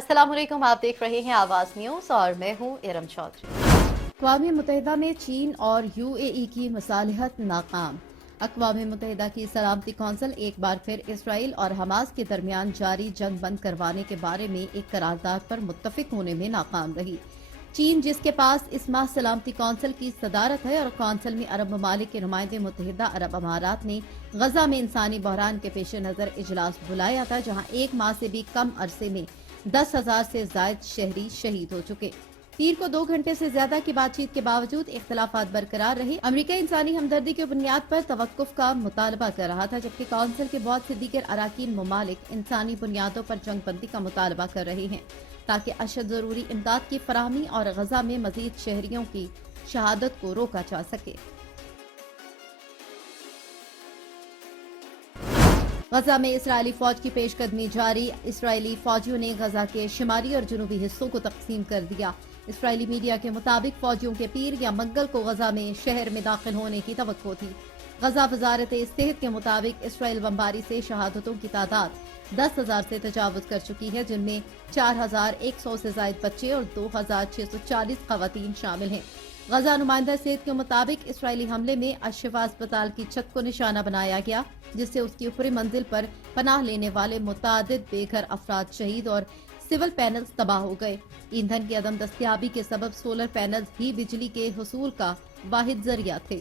अस्सलाम वालेकुम, आप देख रहे हैं आवाज न्यूज और मैं हूं इरम चौधरी। अक़वाम मुत्तहिदा में चीन और यूएई की मुसालहत नाकाम। अक़वाम मुत्तहिदा की सलामती कौंसिल एक बार फिर इसराइल और हमास के दरमियान जारी जंग बंद करवाने के बारे में एक करारदाद पर मुत्तफिक होने में नाकाम रही। चीन, जिसके पास इस माह सलामती कौंसिल की सदारत है, और कौंसिल में अरब ममालिक के नुमाइंदे मुत्तहिदा अरब अमारात ने गजा में इंसानी बहरान के पेश नज़र इजलास बुलाया था, जहाँ एक माह से भी कम अरसे में 10,000 से जायद शहरी शहीद हो चुके। पीर को 2 घंटे से ज्यादा की बातचीत के बावजूद इख्तलाफात बरकरार रहे। अमेरिका इंसानी हमदर्दी की बुनियाद पर तवक्कुफ का मुतालबा कर रहा था, जबकि काउंसिल के बहुत से दीगर अराकीन ममालिक इंसानी बुनियादों पर जंग बंदी का मुतालबा कर रहे हैं, ताकि अशद जरूरी इमदाद की फराहमी और गजा में मजीद शहरियों की शहादत को रोका जा सके। गजा में इसराइली फौज की पेशकदमी जारी। इसराइली फौजियों ने गजा के शुमारी और जुनूबी हिस्सों को तकसीम कर दिया। इसराइली मीडिया के मुताबिक फौजियों के पीर या मंगल को गजा में शहर में दाखिल होने की तवक्को थी। गजा वजारत सेहत के मुताबिक इसराइल बमबारी से शहादतों की तादाद 10,000 से तजावुज कर चुकी है, जिनमें 4,100 से जायद बच्चे और 2,640 खवातीन शामिल हैं। गजा नुमाइंदा सेहत के मुताबिक इसराइली हमले में अशफा अस्पताल की छत को निशाना बनाया गया, जिससे उसकी ऊपरी मंजिल पर पनाह लेने वाले मुतादिद बेघर अफराद शहीद और सिविल पैनल्स तबाह हो गए। ईंधन की अदम दस्तियाबी के सबब सोलर पैनल्स ही बिजली के हुसूल का वाहिद जरिया थे।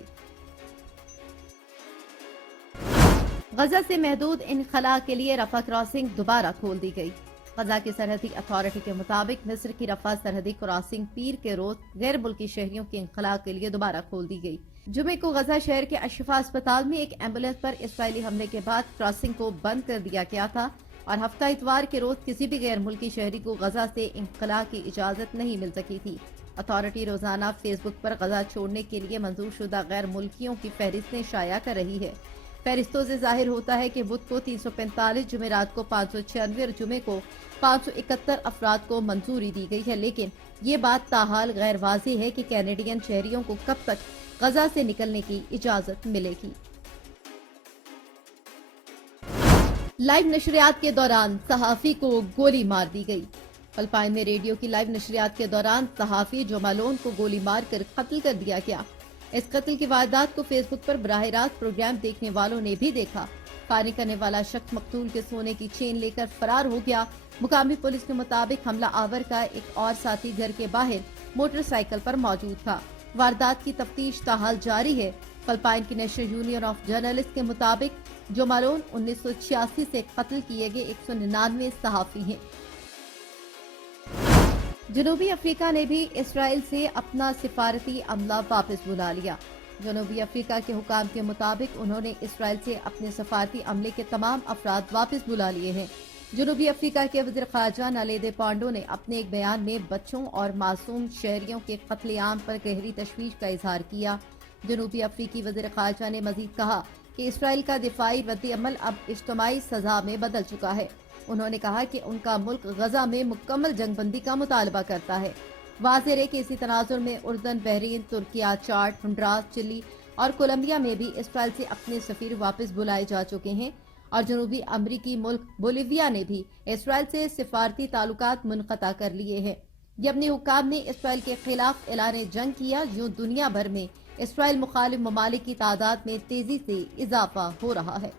गजा से महदूद इनखला के लिए रफा क्रॉसिंग दोबारा खोल दी गई। गजा की सरहदी अथॉरिटी के मुताबिक मिस्र की रफा सरहदी क्रॉसिंग पीर के रोज गैर मुल्की शहरियों के इनखला के लिए दोबारा खोल दी गई। जुमे को गजा शहर के अशफा अस्पताल में एक एम्बुलेंस पर इसराइली हमले के बाद क्रॉसिंग को बंद कर दिया गया था, और हफ्ता इतवार के रोज किसी भी गैर मुल्की शहरी को गजा से इनखला की इजाजत नहीं मिल सकी थी। अथॉरिटी रोजाना फेसबुक पर गजा छोड़ने के लिए मंजूर शुदा गैर मुल्कियों की फहरिस्तें शाया कर रही है। फहरिस्तों से जाहिर होता है कि बुध को 345, जुमेरात को 596 और जुमे को 571 अफराद को मंजूरी दी गई है, लेकिन ये बात ताहाल गैर वाज़ेह है कि कैनेडियन शहरियों को कब तक गजा से निकलने की इजाजत मिलेगी। लाइव नशरियात के दौरान सहाफी को गोली मार दी गई। फिलिपाइन में रेडियो की लाइव नशरियात के दौरान सहाफी जो मालोन को गोली मार कर कत्ल कर दिया गया। इस कत्ल की वारदात को फेसबुक पर बराह रास्त प्रोग्राम देखने वालों ने भी देखा। फायरिंग करने वाला शख्स मकतूल के सोने की चेन लेकर फरार हो गया। मुकामी पुलिस के मुताबिक हमला आवर का एक और साथी घर के बाहर मोटरसाइकिल पर मौजूद था। वारदात की तफ्तीश ताहाल जारी है। फिलिपाइन की नेशनल यूनियन ऑफ जर्नलिस्ट के मुताबिक जो मालोन 1986 से कत्ल किए गए 199 सहाफी हैं। जनूबी अफ्रीका ने भी इसराइल से अपना सिफारती अमला वापस बुला लिया। जनूबी अफ्रीका के हुकाम के मुताबिक उन्होंने इसराइल से अपने सफारती अमले के तमाम अफराद वापस बुला लिए हैं। जनूबी अफ्रीका के वज़ीर ख़ारजा नलेदी पांडो ने अपने एक बयान में बच्चों और मासूम शहरियों के कत्लेआम पर गहरी तशवीश का इजहार किया। जनूबी अफ्रीकी वज़ीर ख़ारजा ने मजीद कहा कि इसराइल का दिफाई रद्द-ए-अमल अब इज्तिमाई सजा में बदल चुका है। उन्होंने कहा कि उनका मुल्क गजा में मुकम्मल जंगबंदी का मुतालबा करता है। वाज़ेह है कि इसी तनाजुर में उर्दन, बहरीन, तुर्किया, चाड, होंडुरास, चिली और कोलंबिया में भी इसराइल से अपने सफीर वापस बुलाए जा चुके हैं, और जनूबी अमरीकी मुल्क बोलिविया ने भी इसराइल से सिफारती ताल्लुकात मुनक़ता कर लिए हैं। ये अपने हुकाम ने इसराइल के खिलाफ ऐलान जंग किया। यूं दुनिया भर में इसराइल मुखालिफ ममालिक की तादाद में तेजी से इजाफा हो रहा है।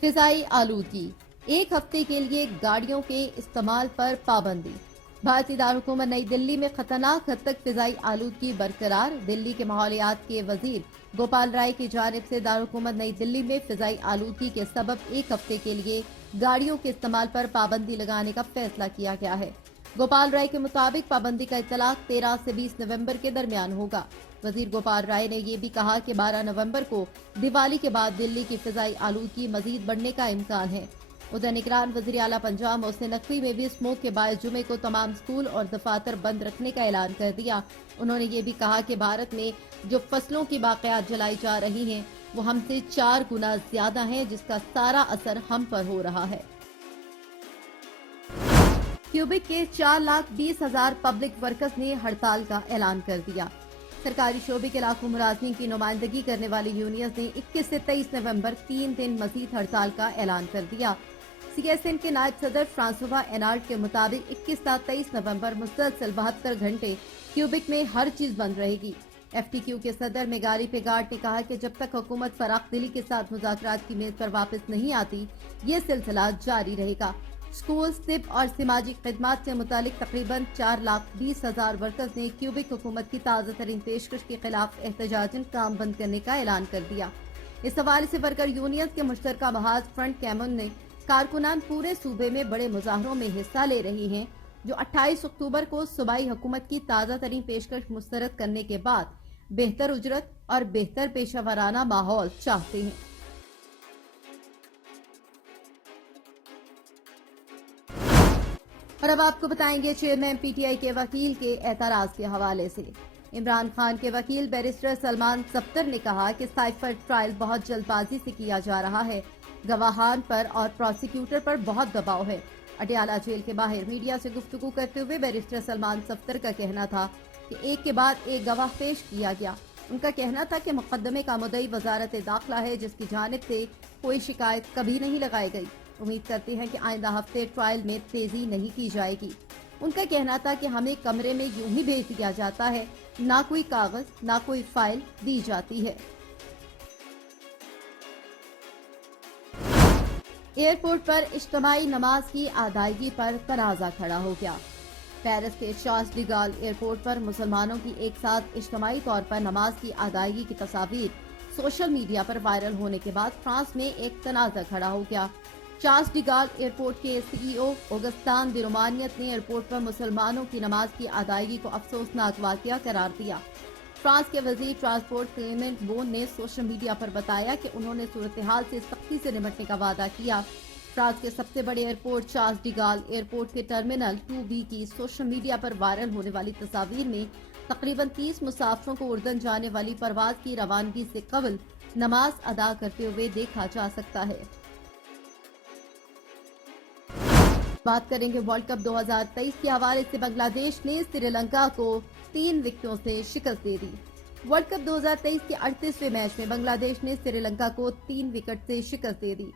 फिजाई आलूदगी, एक हफ्ते के लिए गाड़ियों के इस्तेमाल पर पाबंदी। भारतीय दारकूमत नई दिल्ली में खतरनाक हद तक फिजाई आलूदगी बरकरार। दिल्ली के माहौलियात के वजीर गोपाल राय की जानिब से दारकूमत नई दिल्ली में फिजाई आलूदगी के सबब एक हफ्ते के लिए गाड़ियों के इस्तेमाल पर पाबंदी लगाने का फैसला किया गया है। गोपाल राय के मुताबिक पाबंदी का इतलाक 13 से 20 नवंबर के दरमियान होगा। वजीर गोपाल राय ने यह भी कहा कि 12 नवंबर को दिवाली के बाद दिल्ली की फिजाई आलूदगी मजीद बढ़ने का इम्कान है। उधर निगरान वज़ीर आला पंजाब मोहसिन नकवी में भी स्मोक के बायस जुमे को तमाम स्कूल और दफातर बंद रखने का ऐलान कर दिया। उन्होंने ये भी कहा कि भारत में जो फसलों की बाक़ियात जलाई जा रही हैं वो हमसे 4 गुना ज्यादा हैं, जिसका सारा असर हम पर हो रहा है। क्यूबिक के 4,20,000 पब्लिक वर्कर्स ने हड़ताल का ऐलान कर दिया। सरकारी शोबे के लाखों मुलाजमीन की नुमाइंदगी करने वाली यूनियन ने 21 से 23 नवंबर 3 दिन मजीद हड़ताल का ऐलान कर दिया। CSN के नायब सदर फ्रांसोवा एनाल्ट के मुताबिक 21 था 23 नवंबर मुसलसल 72 घंटे क्यूबिक में हर चीज बंद रहेगी। FTQ के सदर मेगारी पेगार्ड ने कहा कि जब तक हुकूमत फराख दिली के साथ मुज़ाकरात की मेज पर वापस नहीं आती, ये सिलसिला जारी रहेगा। स्कूल, तिब और समाजी खिदमात से मुतालिक तकरीबन 4,20,000 वर्कर्स ने क्यूबिक हुकूमत की ताज़ा तरीन पेशकश के खिलाफ एहतजाजन काम बंद करने का ऐलान कर दिया। इस हवाले से वर्कर यूनियन के मुश्तरका महाज फ्रंट कैमन ने कारकुनान पूरे सूबे में बड़े मुजाहरों में हिस्सा ले रही हैं, जो 28 अक्टूबर को सूबाई हुकूमत की ताज़ा तरीन पेशकश मुस्तरद करने के बाद बेहतर उजरत और बेहतर पेशा वराना माहौल चाहते हैं। और अब आपको बताएंगे चेयरमैन PTI के वकील के एतराज के हवाले से। इमरान खान के वकील बैरिस्टर सलमान सफ्तर ने कहा कि साइफर ट्रायल बहुत जल्दबाजी से किया जा रहा है, गवाहान पर और प्रोसिक्यूटर पर बहुत दबाव है। अडयाला जेल के बाहर मीडिया से गुफ्तगू करते हुए बैरिस्टर सलमान सफ्तर का कहना था कि एक के बाद एक गवाह पेश किया गया। उनका कहना था कि मुकदमे का मुद्दई वजारत दाखिला है, जिसकी जानिब से कोई शिकायत कभी नहीं लगाई गई। उम्मीद करते हैं कि आइंदा हफ्ते ट्रायल में तेजी नहीं की जाएगी। उनका कहना था कि हमें कमरे में यूं ही भेज दिया जाता है, ना कोई कागज ना कोई फाइल दी जाती है। एयरपोर्ट पर इज्तिमाई नमाज की अदायगी पर तनाज़ा खड़ा हो गया। पेरिस के शार्ल्स डी गॉल एयरपोर्ट पर मुसलमानों की एक साथ इज्तिमाई तौर पर नमाज की अदायगी की तस्वीर सोशल मीडिया पर वायरल होने के बाद फ्रांस में एक तनाज़ा खड़ा हो गया। शार्ल्स डी गॉल एयरपोर्ट के CEO ऑगस्टान दी रोमानियत ने एयरपोर्ट पर मुसलमानों की नमाज की अदायगी को अफसोसनाक वाक़या करार दिया। फ्रांस के वजीर ट्रांसपोर्ट क्लेमेंट बोन ने सोशल मीडिया पर बताया कि उन्होंने सूरत हाल से सख्ती से निपटने का वादा किया। फ्रांस के सबसे बड़े एयरपोर्ट शार्ल्स डी गॉल एयरपोर्ट के टर्मिनल 2B की सोशल मीडिया पर वायरल होने वाली तस्वीर में तकरीबन 30 मुसाफिरों को उर्दन जाने वाली परवाज की रवानगी से कबल नमाज अदा करते हुए देखा जा सकता है। बात करेंगे वर्ल्ड कप 2023 के हवाले से। बांग्लादेश ने श्रीलंका को 3 विकेटों से शिकस्त दे दी। वर्ल्ड कप 2023 के 38वें मैच में बांग्लादेश ने श्रीलंका को 3 विकेट से शिकस्त दे दी।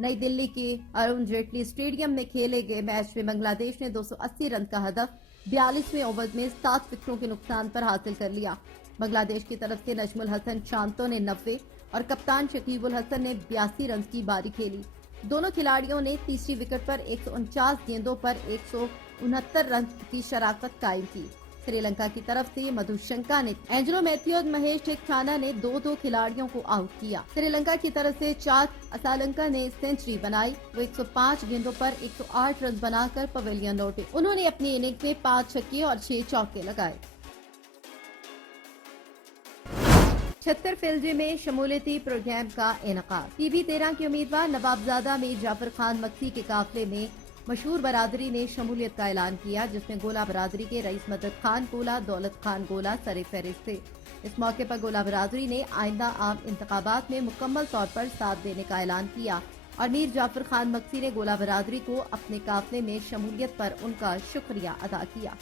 नई दिल्ली के अरुण जेटली स्टेडियम में खेले गए मैच में बांग्लादेश ने 280 रन का हदफ 42वें ओवर में 7 विकेटों के नुकसान पर हासिल कर लिया। बांग्लादेश की तरफ से नजमुल हसन शांतो ने 90 और कप्तान शकीबुल हसन ने 82 रन की बारी खेली। दोनों खिलाड़ियों ने तीसरी विकेट पर 149 गेंदों पर 169 रन की शराकत कायम की। श्रीलंका की तरफ से मधुशंका ने एंजेलो मैथ्यू और महेश ठेकठाना ने 2-2 खिलाड़ियों को आउट किया। श्रीलंका की तरफ से चार असालंका ने सेंचुरी बनाई। वो 105 गेंदों पर 108 रन बनाकर पवेलियन लौटे। उन्होंने अपनी इनिंग्स में 5 छक्के और 6 चौके लगाए। छत्तर फिल्जी में शमूलियती प्रोग्राम का इनकाद। TV13 के उम्मीदवार नवाबजादा मीर जाफर खान मक्सी के काफिले में मशहूर बरादरी ने शमूलियत का ऐलान किया, जिसमें गोला बरादरी के रईस मदद खान गोला, दौलत खान गोला सरे फहरिस्त थे। इस मौके पर गोला बरादरी ने आइंदा आम इंतखाबात में मुकम्मल तौर पर साथ देने का ऐलान किया और मीर जाफर खान मक्सी ने गोला बरादरी को अपने काफिले में शमूलियत पर उनका शुक्रिया अदा किया।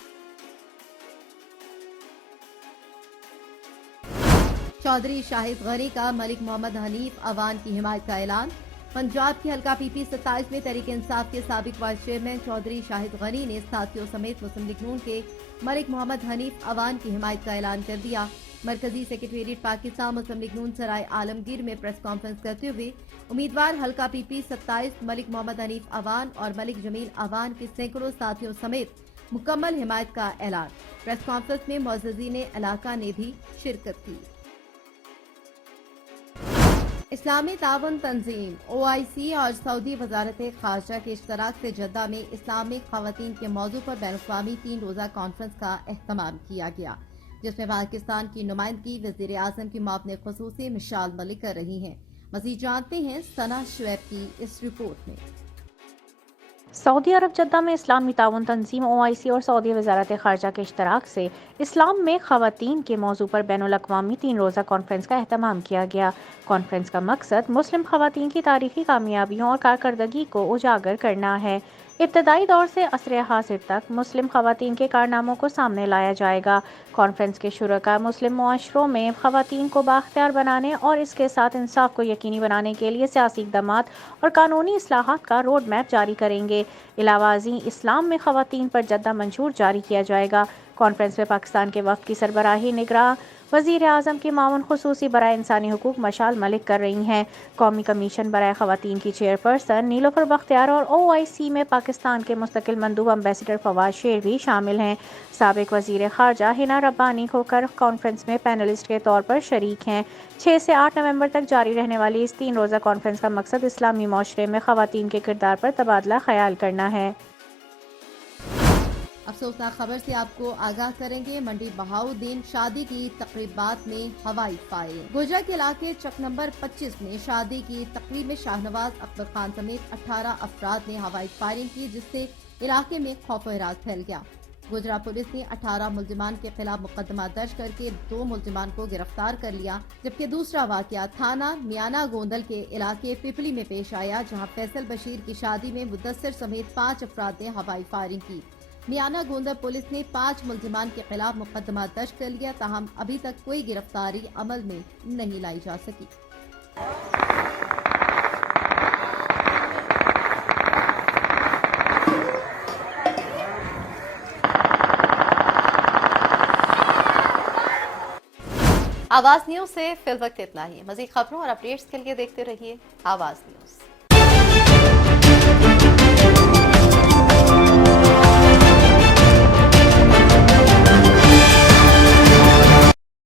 चौधरी शाहिद गनी का मलिक मोहम्मद हनीफ अवान की हिमायत का ऐलान। पंजाब की हल्का PP 27 में तहरीक इंसाफ के साबिक वाइस चेयरमैन चौधरी शाहिद गनी ने साथियों समेत मुस्लिम लीग नून के मलिक मोहम्मद हनीफ अवान की हिमायत का ऐलान कर दिया। मरकजी सेक्रेटेरिएट पाकिस्तान मुस्लिम लीग नून सराय आलमगीर में प्रेस कॉन्फ्रेंस करते हुए उम्मीदवार हल्का PP 27 मलिक मोहम्मद हनीफ अवान और मलिक जमील अवान के सैकड़ों साथियों समेत मुकम्मल हिमायत का ऐलान। प्रेस कॉन्फ्रेंस में मुअज़्ज़िज़ीन इलाका ने भी शिरकत की। इस्लामी ताउन तंजीम OIC और सऊदी वजारत खारजा के इश्तराक से जद्दा में इस्लामिक खवातीन के मौजू पर बैनुल-अक़वामी 3 रोज़ा कॉन्फ्रेंस का एहतमाम किया गया, जिसमें पाकिस्तान की नुमाइंदगी वज़ीर आज़म की मुआविन ख़ुसूसी मिशाल मलिक कर रही हैं। मज़ीद जानते हैं सना शुएब की इस रिपोर्ट में। सऊदी अरब जद्दा में इस्लामी ताउन तंजीम OIC और सऊदी वजारत ख़ारजा के इश्तराक से इस्लाम में ख़वातीन के मौजू पर बैनुल-अक़वामी 3 रोज़ा कॉन्फ्रेंस का एहतमाम किया गया। कॉन्फ्रेंस का मकसद मुस्लिम ख़वातीन की तारीख़ी कामयाबियों और कारकर्दगी को उजागर करना है। ابتدائی دور سے عصر حاضر تک مسلم خواتین کے کارناموں کو سامنے لایا جائے گا۔ کانفرنس کے شرکاء مسلم معاشروں میں خواتین کو بااختیار بنانے اور اس کے ساتھ انصاف کو یقینی بنانے کے لیے سیاسی اقدامات اور قانونی اصلاحات کا روڈ میپ جاری کریں گے۔ علاوہ ازیں اسلام میں خواتین پر جدہ منشور جاری کیا جائے گا۔ کانفرنس میں پاکستان کے وفد کی سربراہی نگراں وزیر اعظم کی معاون خصوصی برائے انسانی حقوق مشال ملک کر رہی ہیں۔ قومی کمیشن برائے خواتین کی چیئرپرسن نیلوفر بختیار اور OIC میں پاکستان کے مستقل مندوب امبیسڈر فواد شیر بھی شامل ہیں۔ سابق وزیر خارجہ حنا ربانی کھوکھر کانفرنس میں پینلسٹ کے طور پر شریک ہیں۔ 6 سے 8 نومبر تک جاری رہنے والی اس 3 روزہ کانفرنس کا مقصد اسلامی معاشرے میں خواتین کے کردار پر تبادلہ خیال کرنا ہے۔ افسوسناک خبر سے آپ کو آگاہ کریں گے، منڈی بہاؤالدین شادی کی تقریبات میں ہوائی فائرنگ۔ گوجرا کے علاقے چک نمبر 25 میں شادی کی تقریب میں شاہنواز اکبر خان سمیت 18 افراد نے ہوائی فائرنگ کی، جس سے علاقے میں خوف و ہراس پھیل گیا۔ گوجرا پولیس نے 18 ملزمان کے خلاف مقدمہ درج کر کے 2 ملزمان کو گرفتار کر لیا، جبکہ دوسرا واقعہ تھانہ میانہ گوندل کے علاقے پپلی میں پیش آیا، جہاں فیصل بشیر کی شادی میں مدثر سمیت 5 افراد نے ہوائی فائرنگ کی۔ میانہ گوندل پولیس نے 5 ملزمان کے خلاف مقدمہ درج کر لیا، تاہم ابھی تک کوئی گرفتاری عمل میں نہیں لائی جا سکی۔ آواز نیوز سے فی الوقت اتنا ہی۔ مزید خبروں اور اپڈیٹس کے لیے دیکھتے رہیے آواز نیوز۔